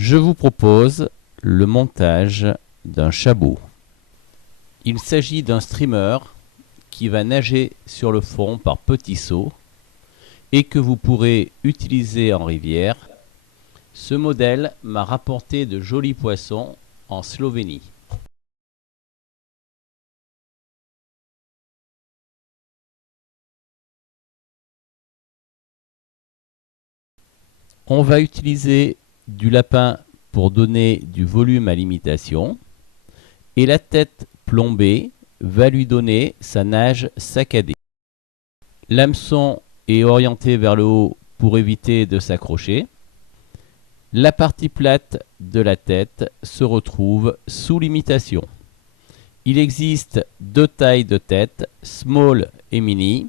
Je vous propose le montage d'un chabot. Il s'agit d'un streamer qui va nager sur le fond par petits sauts et que vous pourrez utiliser en rivière. Ce modèle m'a rapporté de jolis poissons en Slovénie. On va utiliser du lapin pour donner du volume à l'imitation et la tête plombée va lui donner sa nage saccadée. L'hameçon est orienté vers le haut pour éviter de s'accrocher. La partie plate de la tête se retrouve sous l'imitation. Il existe deux tailles de tête, small et mini,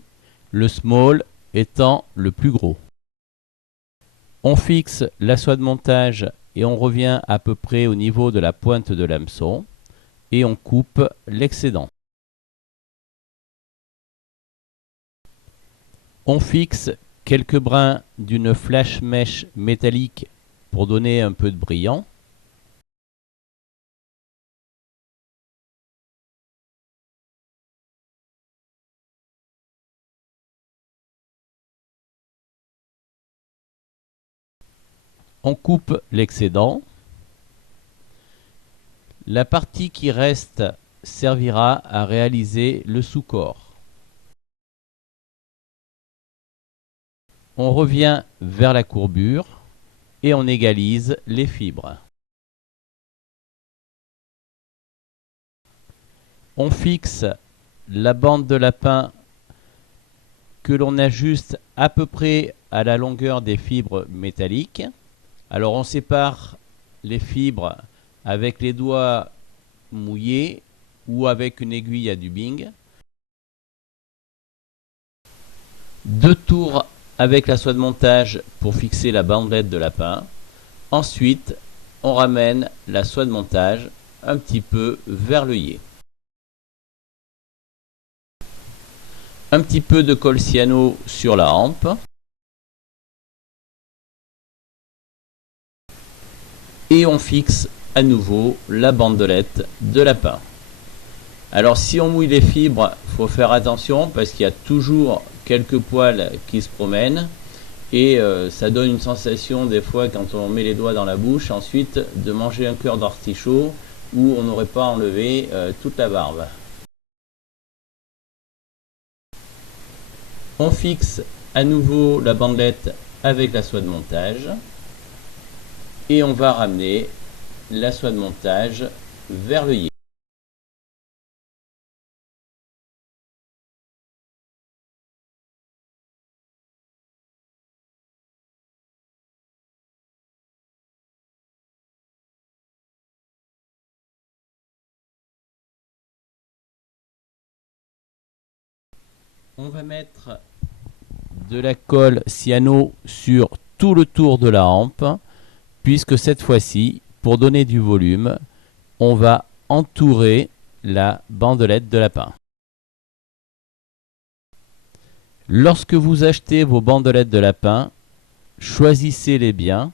le small étant le plus gros. On fixe la soie de montage et on revient à peu près au niveau de la pointe de l'hameçon et on coupe l'excédent. On fixe quelques brins d'une flash mesh métallique pour donner un peu de brillant. On coupe l'excédent. La partie qui reste servira à réaliser le sous-corps. On revient vers la courbure et on égalise les fibres. On fixe la bande de lapin que l'on ajuste à peu près à la longueur des fibres métalliques. Alors on sépare les fibres avec les doigts mouillés ou avec une aiguille à dubbing. 2 tours avec la soie de montage pour fixer la bandelette de lapin. Ensuite, on ramène la soie de montage un petit peu vers l'œillet. Un petit peu de colle cyano sur la hampe. Et on fixe à nouveau la bandelette de lapin. Alors si on mouille les fibres, il faut faire attention parce qu'il y a toujours quelques poils qui se promènent et ça donne une sensation des fois quand on met les doigts dans la bouche ensuite de manger un cœur d'artichaut où on n'aurait pas enlevé toute la barbe. On fixe à nouveau la bandelette avec la soie de montage et on va ramener la soie de montage vers l'œillet. On va mettre de la colle cyano sur tout le tour de la hampe, puisque cette fois-ci, pour donner du volume, on va entourer la bandelette de lapin. Lorsque vous achetez vos bandelettes de lapin, choisissez-les bien,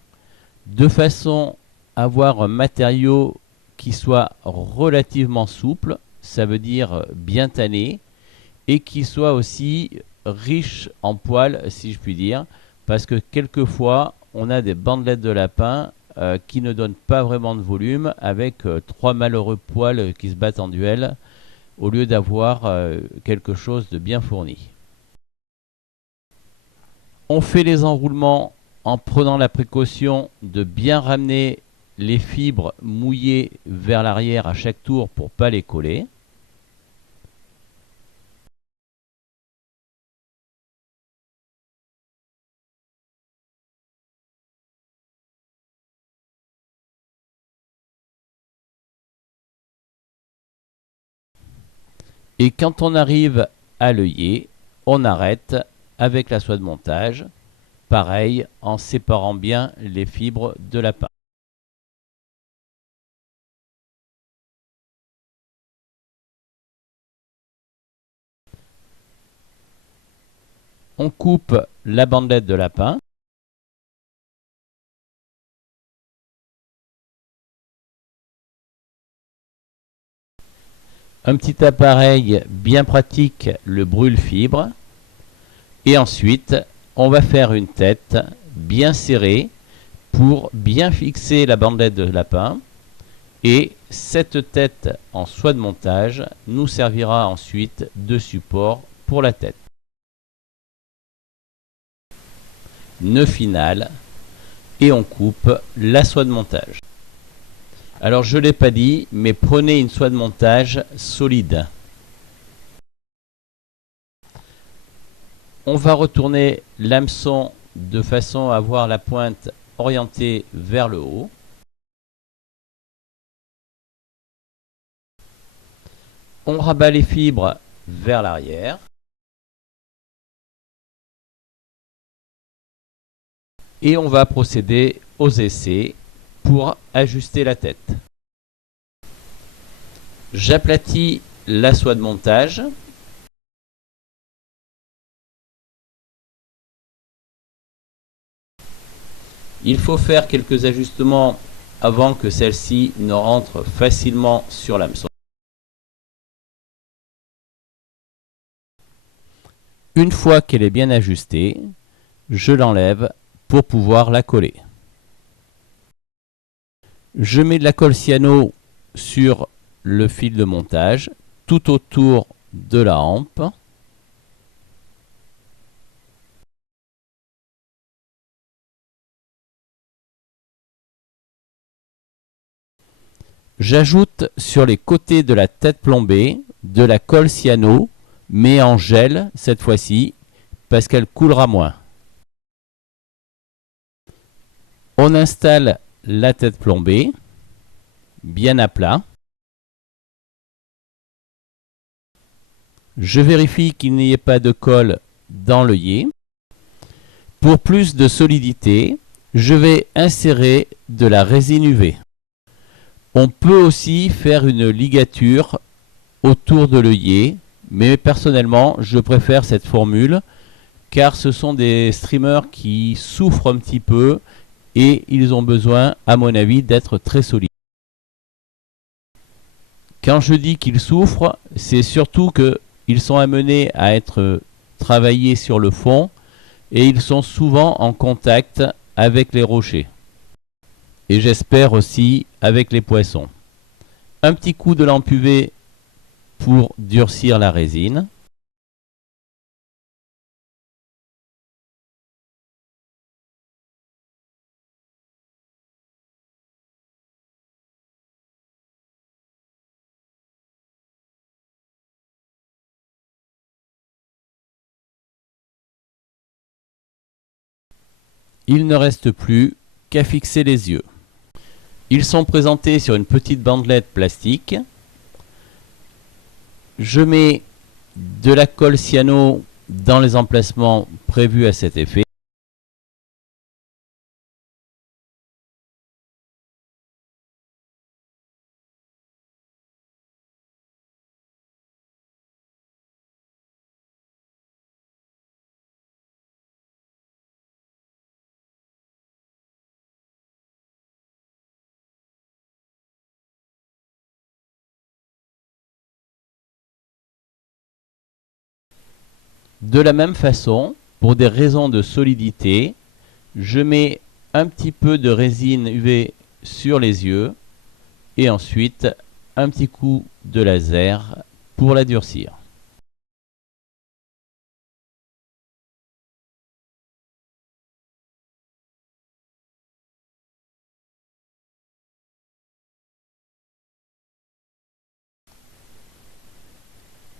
de façon à avoir un matériau qui soit relativement souple, ça veut dire bien tanné, et qui soit aussi riche en poils, si je puis dire, parce que quelquefois, on a des bandelettes de lapin qui ne donnent pas vraiment de volume, avec 3 malheureux poils qui se battent en duel, au lieu d'avoir quelque chose de bien fourni. On fait les enroulements en prenant la précaution de bien ramener les fibres mouillées vers l'arrière à chaque tour pour ne pas les coller. Et quand on arrive à l'œillet, on arrête avec la soie de montage, pareil en séparant bien les fibres de lapin. On coupe la bandelette de lapin. un petit appareil bien pratique, le brûle-fibre. Et ensuite, on va faire une tête bien serrée pour bien fixer la bandelette de lapin. Et cette tête en soie de montage nous servira ensuite de support pour la tête. Nœud final. Et on coupe la soie de montage. Alors je ne l'ai pas dit, mais prenez une soie de montage solide. On va retourner l'hameçon de façon à avoir la pointe orientée vers le haut. On rabat les fibres vers l'arrière. Et on va procéder aux essais pour ajuster la tête. J'aplatis la soie de montage. Il faut faire quelques ajustements avant que celle-ci ne rentre facilement sur l'hameçon. Une fois qu'elle est bien ajustée, je l'enlève pour pouvoir la coller. Je mets de la colle cyano sur le fil de montage tout autour de la hampe. J'ajoute sur les côtés de la tête plombée de la colle cyano, mais en gel cette fois-ci, parce qu'elle coulera moins. On installe la tête plombée, bien à plat. Je vérifie qu'il n'y ait pas de colle dans l'œillet. Pour plus de solidité, je vais insérer de la résine UV. On peut aussi faire une ligature autour de l'œillet, mais personnellement, je préfère cette formule car ce sont des streamers qui souffrent un petit peu et ils ont besoin, à mon avis, d'être très solides. Quand je dis qu'ils souffrent, c'est surtout qu'ils sont amenés à être travaillés sur le fond et ils sont souvent en contact avec les rochers. Et j'espère aussi avec les poissons. Un petit coup de lampe UV pour durcir la résine. Il ne reste plus qu'à fixer les yeux. Ils sont présentés sur une petite bandelette plastique. Je mets de la colle cyano dans les emplacements prévus à cet effet. De la même façon, pour des raisons de solidité, je mets un petit peu de résine UV sur les yeux et ensuite un petit coup de laser pour la durcir.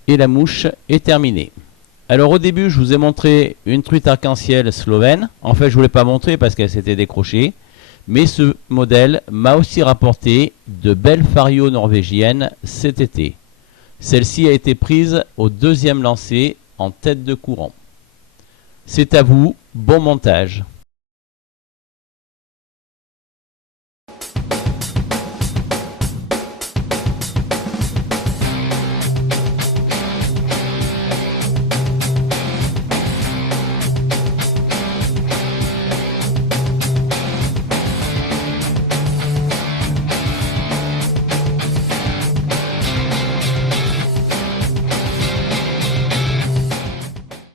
Et la mouche est terminée. Alors au début, je vous ai montré une truite arc-en-ciel slovène. En fait, je ne vous l'ai pas montré parce qu'elle s'était décrochée. Mais ce modèle m'a aussi rapporté de belles farios norvégiennes cet été. Celle-ci a été prise au deuxième lancer en tête de courant. C'est à vous, bon montage.